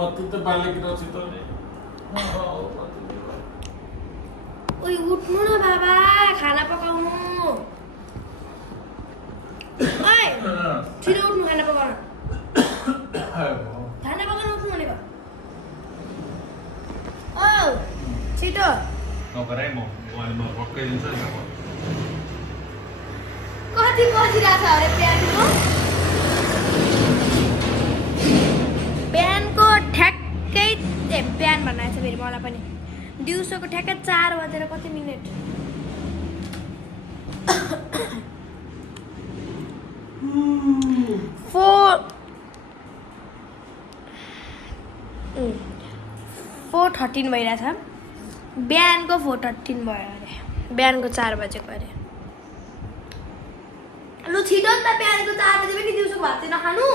बत्ती त बालेको रहेछ त ओइ उठ्नु न बाबा खाना पकाउनु ओइ छिटो उठ्नु खाना पकाउन खाना पकाउनु उठ्नु भनेको ओ छिटो नगराइ म पक्कै दिन्छु नि कति बजिरहेछ अरे बिहानको ठ्याक्कै बिहान भन्नाएको छ फेरि मलाई पनि दिउँसोको ठ्याक्कै 4 बजेर कति मिनेट फोर 4:13 भइरहेछ बिहानको 4:13 भयो अरे बिहानको 4 बजेको अरे लु छिटो नि त बिहानको 4 बजे पनि दिउँसोको भात चाहिँ नखानु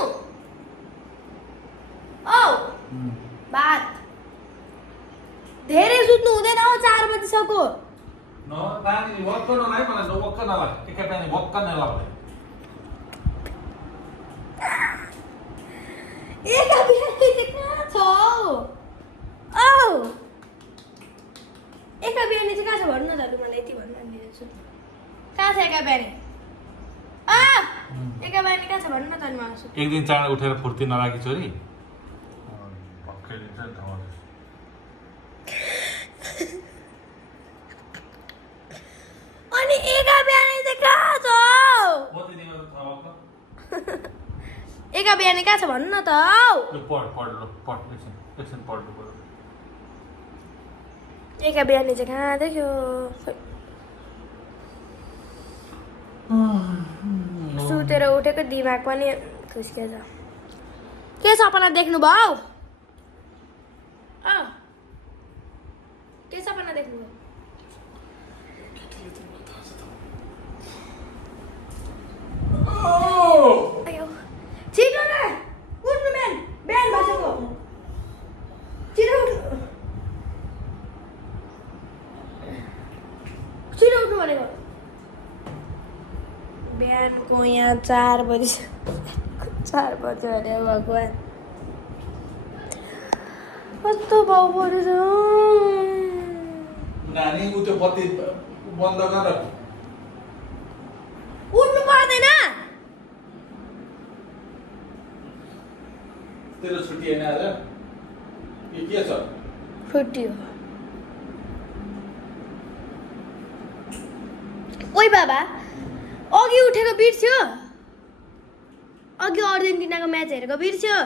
औ भात धेरै सुत्नु हुँदैन हो 4 बजीसम्म न नानी वक्क नलाइ मलाई वक्क नलाइ एकै पानी वक्क नलाइ एका बिहानी चाहिँ कहाँ छ औ एका बिहानी चाहिँ कहाँ छ भन्नु न दाजु मलाई यति भन्नु नि दिन्छु कहाँ छ एका बिहानी एका बिहानी कहाँ छ भन्नु न त नि मलाई एक दिन चाँडो उठेर फुर्ती नराखी छोरी पक्कै दिन्छ नि अनि एका बिहानी चाहिँ कहाँ छ एका बिहानी कहाँ छ भन्नु न त एकछिन पढ्नु पर्यो एका बिहानी चाहिँ कहाँ देख्यो सुतेर उठेको दिमाग पनि खुस्किएछ के सपना देख्नु भयो के सपना देख्नु भयो अयो छिटो न उठ्नु बिहान बिहान बसेको छिटो उठ्नु छिटो उठ्नु भनेको बिहानको यहाँ 4 बजी 4 बज्यो अरे भगवान् कस्तो भाउ परेछ नानी उ त्यो बत्ती बन्द गर उठ्नु पर्दैन तेरो छुट्टी हैन आज के छ फुट्यो ओइ बाबा अघि उठेको बिर्स्यो अघि अर्जेन्टिनाको म्याच हेरेको बिर्स्यो